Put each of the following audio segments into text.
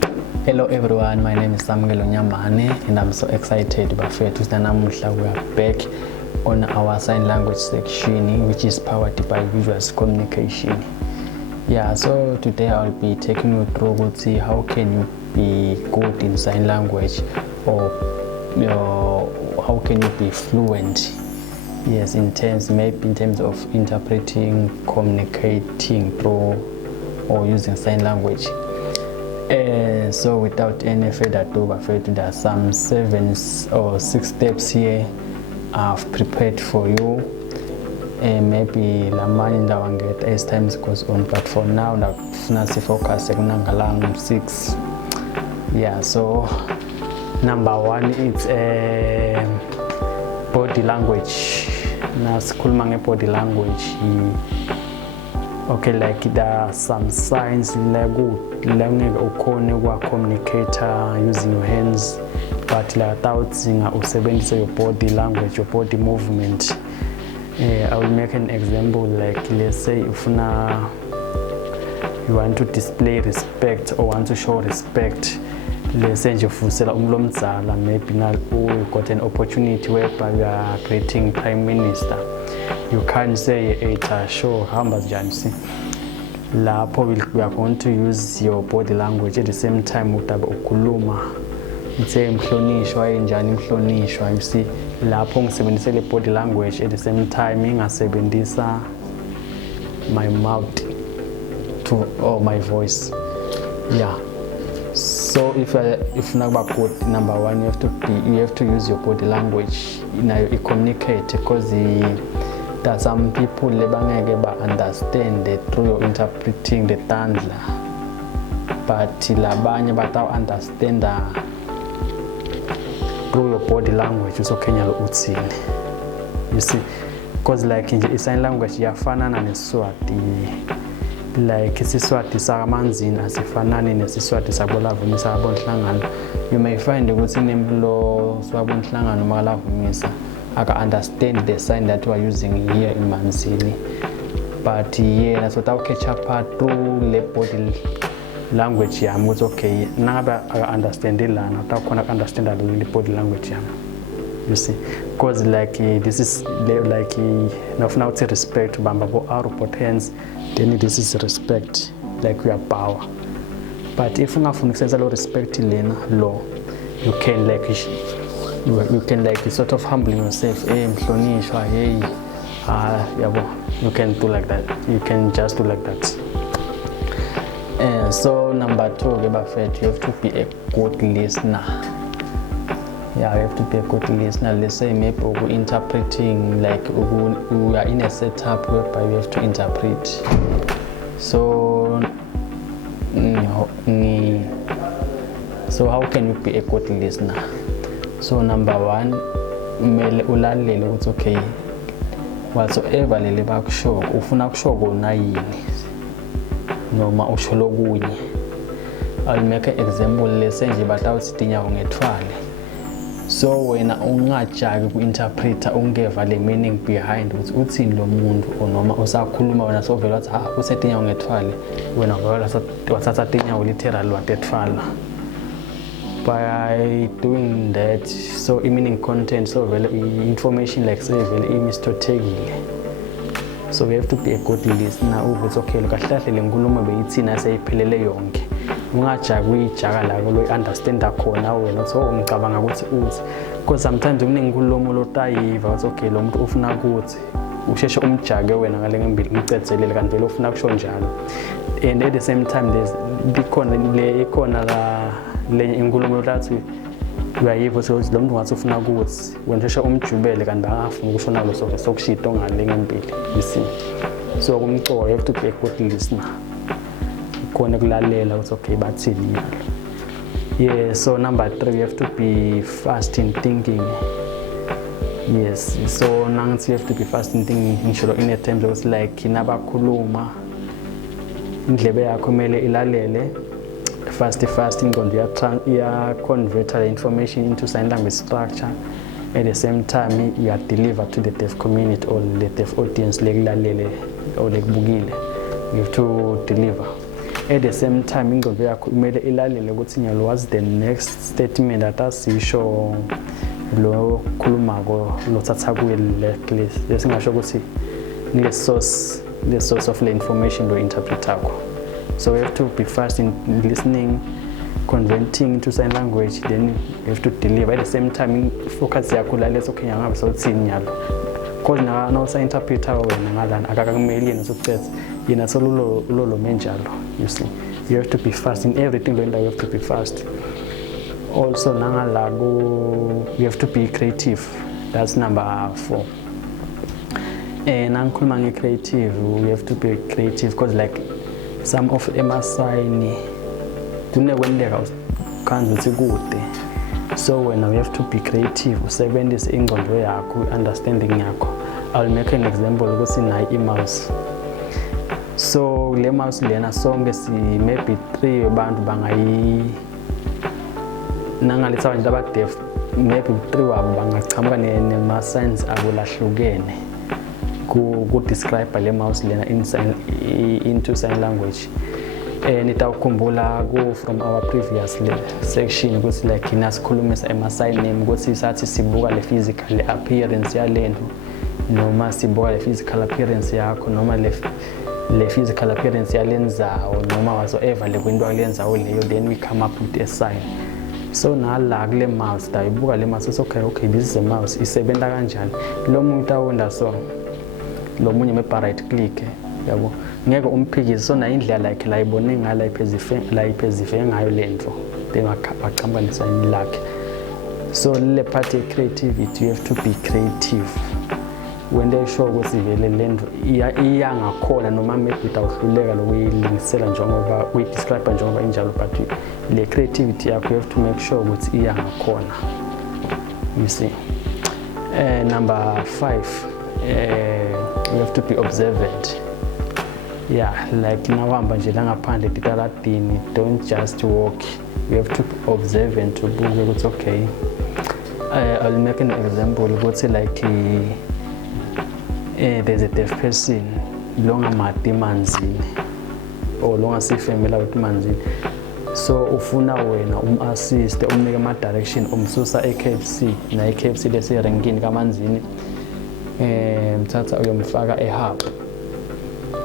Hello everyone, my name is Samuel Onyamane and I'm so excited bafethu namuhla we are back on our sign language section, which is powered by visual communication. Yeah, so today I'll be taking you through to see how can you be good in sign language, or how can you be fluent. Yes, maybe in terms of interpreting, communicating through or using sign language. So without any further ado, there are some 7 or 6 steps here I've prepared for you. Maybe lamanye ndawangeta as time goes on, but for now ndafuna sifocus kunangalang 6. Yeah, so number 1 it's body language. Nasikhuluma nge-body language. Okay, like there are some signs like ukhone communicate using your hands, but without usebenzisa your body language, your body movement. I will make an example, like let's say if you want to display respect or want to show respect, let's say maybe now you got an opportunity whereby you are greeting Prime Minister. You can't say show hambas jansi. Lapho we are going to use your body language at the same time ukuluma. Say mhlonishwa enjani mhlonishwa. You see, lapho ngisebenzisa le body language at the same time ngasebenzisa my mouth or my voice. Yeah. So if number good, number 1, you have to use your body language. You communicate, because there are some people lebangeke understand through your interpreting the tandla, but labanye bataw understand through your body language usokenyalo utsini. You see, because like in sign language yafanana neSiswati. Like iSiswati sakamanzini asifanani neSiswati sabolavumisa abonhlangano. You may find ukuthi inemlo swabonhlangano makalavumisa aka understand the sign that you are using here in Manzini, but yeah, that's what I'll catch up through the body language. Yeah, I'm okay. Now I understand it, and I can understand the body language. Yeah, you see, because like this is like now to respect, bambabo our hands, then this is respect, like we are power. But if you have respect, law, you can like sort of humbling yourself. Hey, mhlonishwa, hey, you can do like that. You can just do like that. And so number 2, you have to be a good listener. Yeah, you have to be a good listener. Let's say maybe we're interpreting, like we are in a setup whereby we have to interpret. So how can you be a good listener? So number 1, umele ulalele ukuthi okay, whatsoever leli bakusho ufuna kusho kona yini noma usho lokunye. I'll make an example. Let's nje batawuthi tinyawo ngethwale. So wena ungajaki ku-interpreter ungeva le meaning behind ukuthi uthini lo muntu, noma usakhuluma wena sovela wathi usetinyawo ngethwale, wena wathatha tinyawo literal watethwala. By doing that, so meaning content, so information like say very mistotekile. So we have to be a good listener. Ukuthi okay, kahle le nkulumo beyithina seyiphelele yonke. Ungajaki uyijaka la lo understand khona wena so umcabanga ukuthi uthi, because sometimes kunenkulumo lotayiva ukuthi okay lo muntu ufuna ukuthi usheshe umjake wena ngale ngembili umcethelele kanti lo ufuna kusho njalo. And at the same time there's ikhona la le inkulumo lathi uyayiva ukuthi lo muntu wathi ufuna ukuthi wena sheshe umjubele kanti angafuna ukushona lo sokushito ngale ngempili. You see, so kumcoka, you have to be a good listener. Khona kulalela ukuthi okay bathini njalo. Yeah, so number 3, you have to be fast in thinking. Yes, so nangithi you have to be fast in thinking ngisho in a terms of like nabakhuluma indlebe yakho kumele ilalele fast ingqondo ya convert the information into sign language structure. At the same time you are delivered to the deaf community or the deaf audience lekulalele or lekubukile. You have to deliver. at the same time ingqondo yakho kumele ilalele ukuthi nyalo what's the next statement atasisho lo khulumako lothatha kuye list lesingasho ukuthi the source of the information lo interpret akho. So we have to be fast in listening, converting into sign language, then you have to deliver at the same time focus yakho la leso Kenya ngabe sokuthini nyalo because na usa interpreter wena ngalana akakumeli yena sokuthetha yena solo lo menjalo. You see, you have to be fast in everything lo you have to be fast. Also nangalago you have to be creative. That's number 4. Nangikhuluma nge-creative, we have to be creative because like some of emasayini kunekwendeka ukhanza ukuthi kude, so wena we have to be creative, usebenzise ingqondo yakho, understanding yakho. I'll make an example ukuthi nayi i-mouse. So le mouse lena sonke si maybe 3 abantu bangayi nangaletha abantu abadef, maybe 3 wabo bangachamuka nema-signs akulahlukene ku describe le mouse lena into sign language. Nitawukhumbula ku from our previous section ukuthi like inasikhulumisa ema-sign name ukuthi sathi sibuka le physical appearance yalento noma sibuka le physical appearance yakho noma le physical appearance yalenzawo noma whatsoever le kwento alenzawo leyo, then we come up with a sign. So nala kule mouse tayibuka le mouse so okay this is a mouse isebenza kanjani, lo muntu awunda so lo munye mepa right click yabo ngeke umphikise, so na indlela like la ibone ngala iphezife ngayo lento then waqhambanisa lakhe. So le part of creativity, you have to be creative when they show ukuthi vele lento iya ngakhona noma maybe utawuhluleka lokuyilingisela njengoba uyidescribe njengoba injalo, but le creativity yakho you have to make sure ukuthi iya ngakhona. You see, number 5, you have to be observant. Yeah, like nawahamba nje la ngaphandle titaladini, don't just walk, you have to be observant to buka ukuthi okay, I'll make an example ukuthi like there's a deaf person longa mati manzini or longa sifemela ukuthi manzini, so ufuna wena assist umnike ama direction umsusa eKFC na eKFC lesi rankini kamanzini mthatha uyomfaka ehub.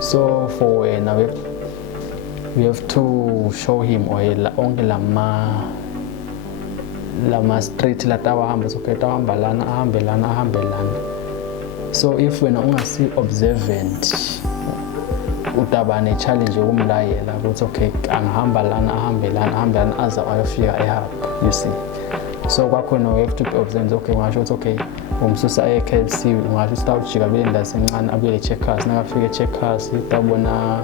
So for wena we have to show him onke lama street latawahamba, so ketawahamba lana ahambe lana. So if wena ungasi observant utaba ne challenge yokumlayela ukuthi okay angihamba lana ahambe lana aza ayofika ehub. You see, so kwakhona we have to be observant. Okay ngasho ukuthi okay umsusa eKFC ngasho sitawujika kule ndawo encane abuye Checkers, nakafika Checkers utabona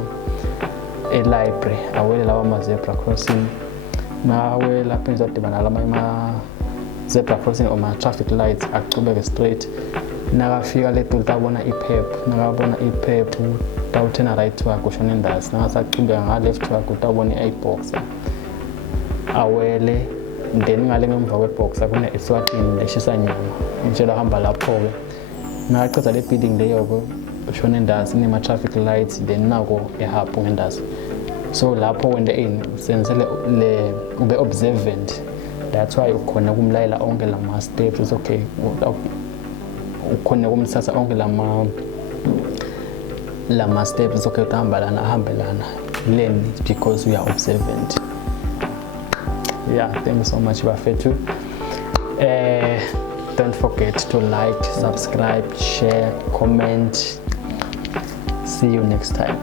library awele lawa ma zebra crossing, nawe lapho izodibana lama zebra crossing or ma traffic lights aqhubeke straight. Nakafika le utabona iphep, nakabona iphep utawuthena right wakho ushone ndazi, nakasaqhubeka nga left wakho utabona i-box awele, then ngale ngemva kwebox kune Eswatini leshisa nyama njalo hamba lapho ke naqedza le building leyo ke ushone ndazi nema traffic lights, then nako ehub ngendazi. So lapho wende in senzele le ube observant, that's why ukhona kumlayela onke lama steps. Okay ukhona kumsasa onke lama steps. Okay utahamba lana ahambe lana, learn it because we are observant. Yeah, thank you so much Bafethu. Don't forget to like, subscribe, share, comment. See you next time.